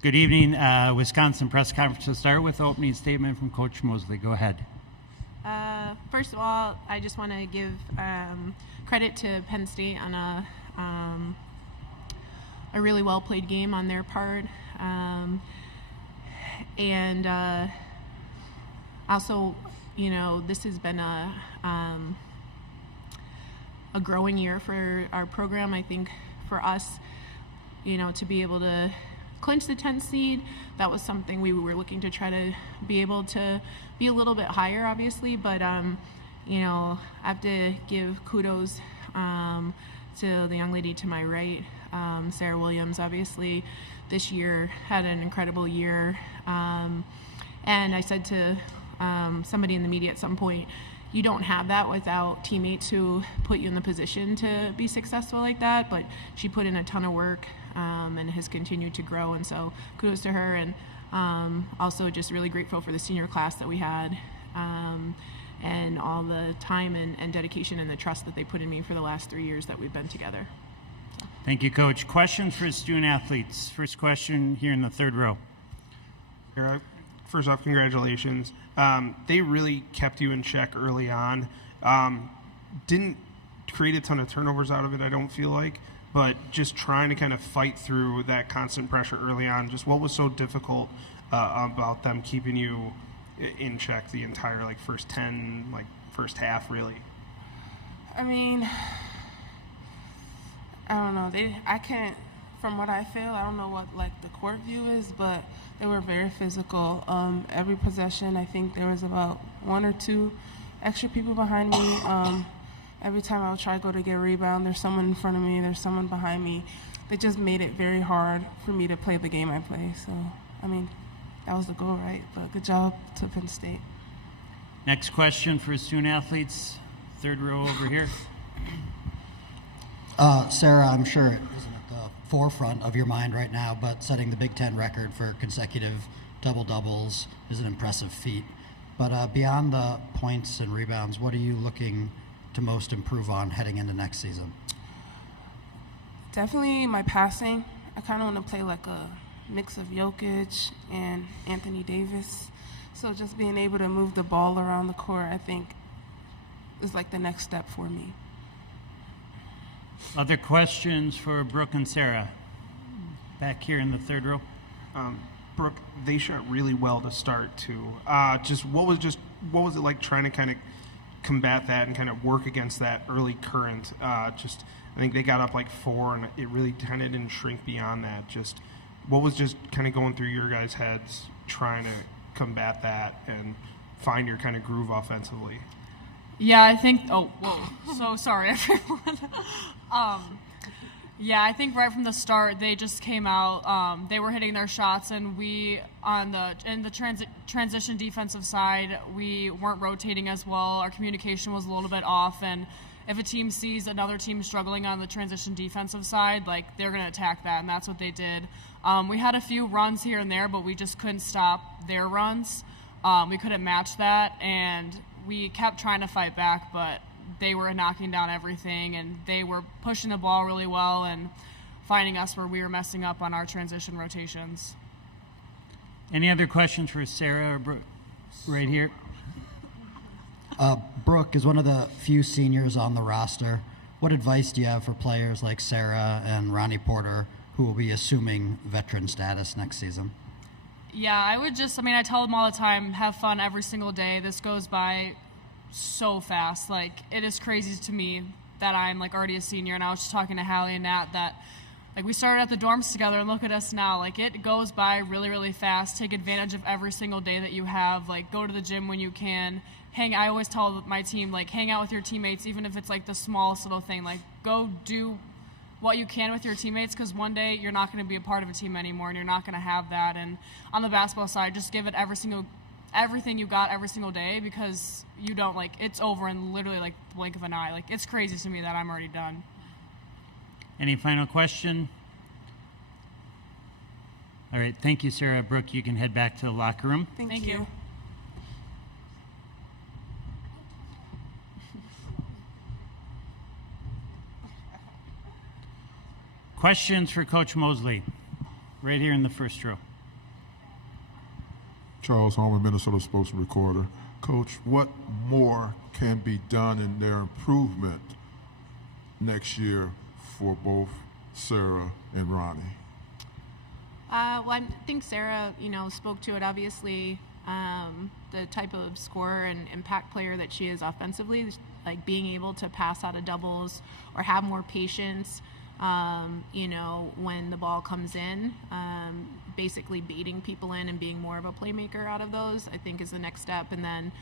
Good evening. Wisconsin press conference to start with opening statement from Coach Mosley. Go ahead. First of all, I just want to give credit to Penn State on a really well played game on their part, and also, this has been a growing year for our program. I think for us, to be able to clinch the 10th seed, that was something we were looking to try to be able to be a little bit higher, obviously, but I have to give kudos to the young lady to my right, Sarah Williams. Obviously this year had an incredible year, and I said to somebody in the media at some point, you don't have that without teammates who put you in the position to be successful like that, but she put in a ton of work and has continued to grow, and so kudos to her, and also just really grateful for the senior class that we had, and all the time and dedication and the trust that they put in me for the last 3 years that we've been together. Thank you, Coach. Questions for student athletes. First question here in the third row. First off, congratulations. They really kept you in check early on. Didn't create a ton of turnovers out of it, I don't feel like, but just trying to kind of fight through that constant pressure early on. Just what was so difficult about them keeping you in check the entire first half, really? I mean, I don't know. I can't, from what I feel, I don't know what the court view is, but they were very physical. Every possession, I think there was about 1 or 2 extra people behind me. Every time I would try to go to get a rebound, there's someone in front of me, there's someone behind me. They just made it very hard for me to play the game I play. So, I mean, that was the goal, right? But good job to Penn State. Next question for student athletes. Third row over here. Sarah, I'm sure it isn't at the forefront of your mind right now, but setting the Big Ten record for consecutive double-doubles is an impressive feat. But beyond the points and rebounds, what are you looking to most improve on heading into next season? Definitely my passing. I kind of want to play like a mix of Jokic and Anthony Davis. So just being able to move the ball around the court, I think, is the next step for me. Other questions for Brooke and Sarah? Back here in the third row. Brooke, they shot really well to start too. What was it like trying to kind of combat that and kind of work against that early current? I think they got up 4, and it really kind of didn't shrink beyond that. What was just kind of going through your guys' heads trying to combat that and find your kind of groove offensively? Yeah, I think. Oh, whoa! So sorry, everyone. Yeah, I think right from the start they just came out. They were hitting their shots, and we in the transition defensive side, we weren't rotating as well. Our communication was a little bit off, and if a team sees another team struggling on the transition defensive side, they're going to attack that, and that's what they did. We had a few runs here and there, but we just couldn't stop their runs. We couldn't match that, and we kept trying to fight back, but they were knocking down everything, and they were pushing the ball really well and finding us where we were messing up on our transition rotations. Any other questions for Sarah or Brooke? Right here. Brooke is one of the few seniors on the roster. What advice do you have for players like Sarah and Ronnie Porter who will be assuming veteran status next season? Yeah, I tell them all the time, have fun every single day. This goes by so fast. It is crazy to me that I'm already a senior, and I was just talking to Hallie and Nat that we started at the dorms together, and look at us now. It goes by really, really fast. Take advantage of every single day that you have. Go to the gym when you can. I always tell my team, hang out with your teammates, even if it's the smallest little thing. Go do what you can with your teammates, because one day you're not going to be a part of a team anymore, and you're not going to have that. And on the basketball side, just give it everything you got every single day, because you don't it's over in literally the blink of an eye. It's crazy to me that I'm already done. Any final question? All right, thank you, Sarah. Brooke, you can head back to the locker room. Thank you. Questions for Coach Mosley? Right here in the first row. Charles Homer, Minnesota Sports Recorder. Coach, what more can be done in their improvement next year for both Sarah and Ronnie? Well, I think Sarah, spoke to it. Obviously, the type of scorer and impact player that she is offensively, like being able to pass out of doubles or have more patience, when the ball comes in, basically baiting people in and being more of a playmaker out of those, I think is the next step. And then,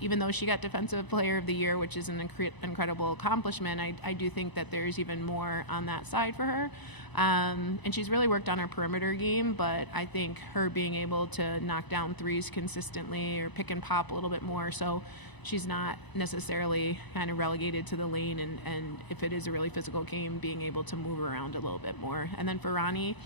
even though she got Defensive Player of the Year, which is an incredible accomplishment, I do think that there's even more on that side for her. And she's really worked on her perimeter game, but I think her being able to knock down threes consistently or pick and pop a little bit more, so she's not necessarily kind of relegated to the lane, and if it is a really physical game, being able to move around a little bit more. And then for Ronnie,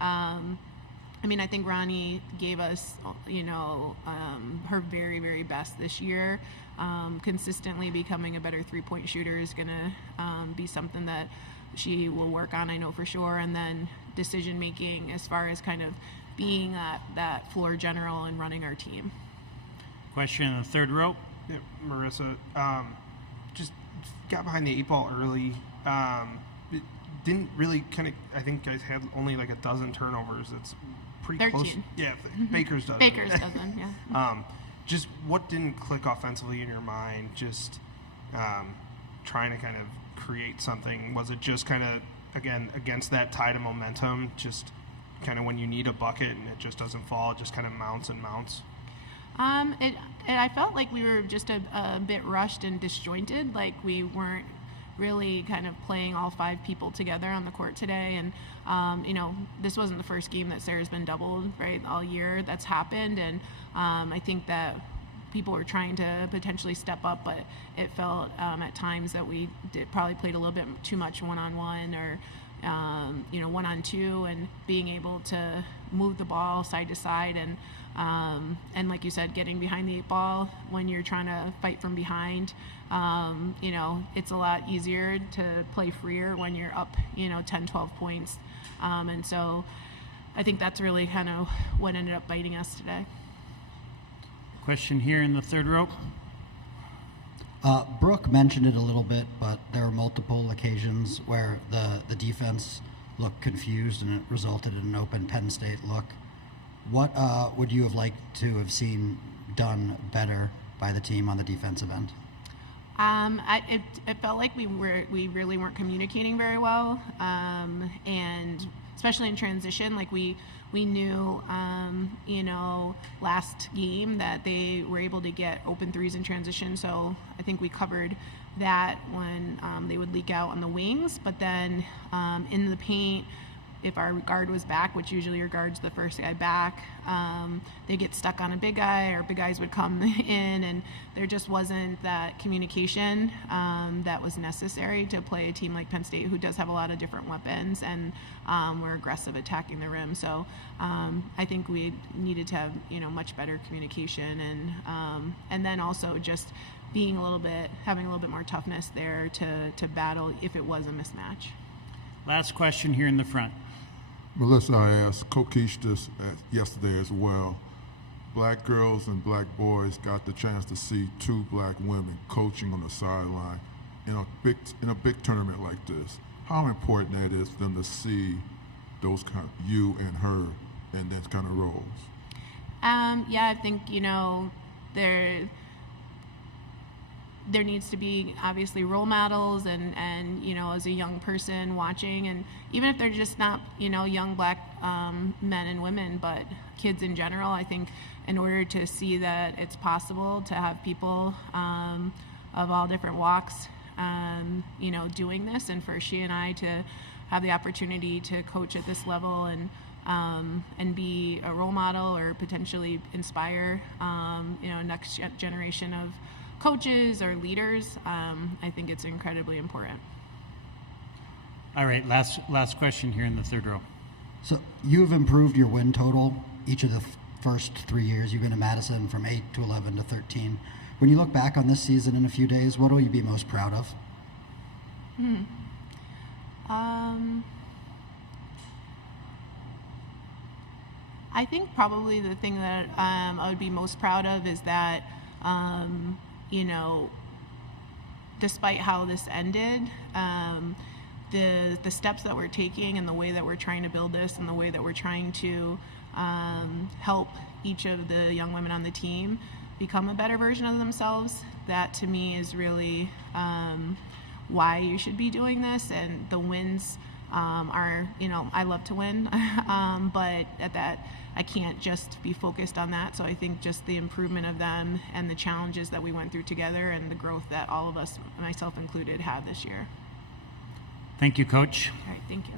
I think Ronnie gave us, her very, very best this year. Consistently becoming a better three-point shooter is going to be something that she will work on, I know for sure. And then decision-making as far as kind of being that floor general and running our team. Question in the third row. Yeah, Marissa, just got behind the 8 ball early. It didn't really I think guys had only like a dozen turnovers. That's pretty 13. close. Yeah, Baker's dozen. Baker's dozen, yeah. Just what didn't click offensively in your mind? Just trying to kind of create something. Was it just kind of, again, against that tide of momentum, just kind of when you need a bucket and it just doesn't fall, it just kind of mounts and mounts? I felt like we were just a bit rushed and disjointed, like we weren't really kind of playing all 5 people together on the court today. And, this wasn't the first game that Sarah's been doubled, right, all year. That's happened. And I think that people were trying to potentially step up, but it felt at times that we probably played a little bit too much one-on-one or, one-on-two, and being able to move the ball side to side and like you said, getting behind the 8 ball when you're trying to fight from behind. It's a lot easier to play freer when you're up, 10, 12 points. And so I think that's really kind of what ended up biting us today. Question here in the third row. Brooke mentioned it a little bit, but there were multiple occasions where the defense looked confused and it resulted in an open Penn State look. What would you have liked to have seen done better by the team on the defensive end? It felt like we really weren't communicating very well, and especially in transition. Like we knew, last game that they were able to get open threes in transition. So I think we covered that when they would leak out on the wings. But then in the paint, if our guard was back, which usually your guard's the first guy back, they get stuck on a big guy, or big guys would come in, and there just wasn't that communication that was necessary to play a team like Penn State, who does have a lot of different weapons, and we're aggressive attacking the rim. So I think we needed to have much better communication, and then also just having a little bit more toughness there to battle if it was a mismatch. Last question here in the front. Melissa, I asked Kokish this yesterday as well. Black girls and black boys got the chance to see 2 black women coaching on the sideline in a big tournament like this. How important that is for them to see those kind of, you and her in those kind of roles? I think there needs to be obviously role models and as a young person watching, and even if they're just not young black men and women, but kids in general, I think in order to see that it's possible to have people of all different walks doing this, and for she and I to have the opportunity to coach at this level and be a role model or potentially inspire next generation of coaches or leaders, I think it's incredibly important. All right, last question here in the third row. So you've improved your win total each of the first 3 years you've been in Madison, from 8 to 11 to 13. When you look back on this season in a few days, what will you be most proud of? I think probably the thing that I would be most proud of is that, you know, despite how this ended, the steps that we're taking and the way that we're trying to build this and the way that we're trying to help each of the young women on the team become a better version of themselves, that to me is really why you should be doing this. And the wins are, you know, I love to win, but at that, I can't just be focused on that. So I think just the improvement of them and the challenges that we went through together and the growth that all of us, myself included, had this year. Thank you, Coach. All right, thank you.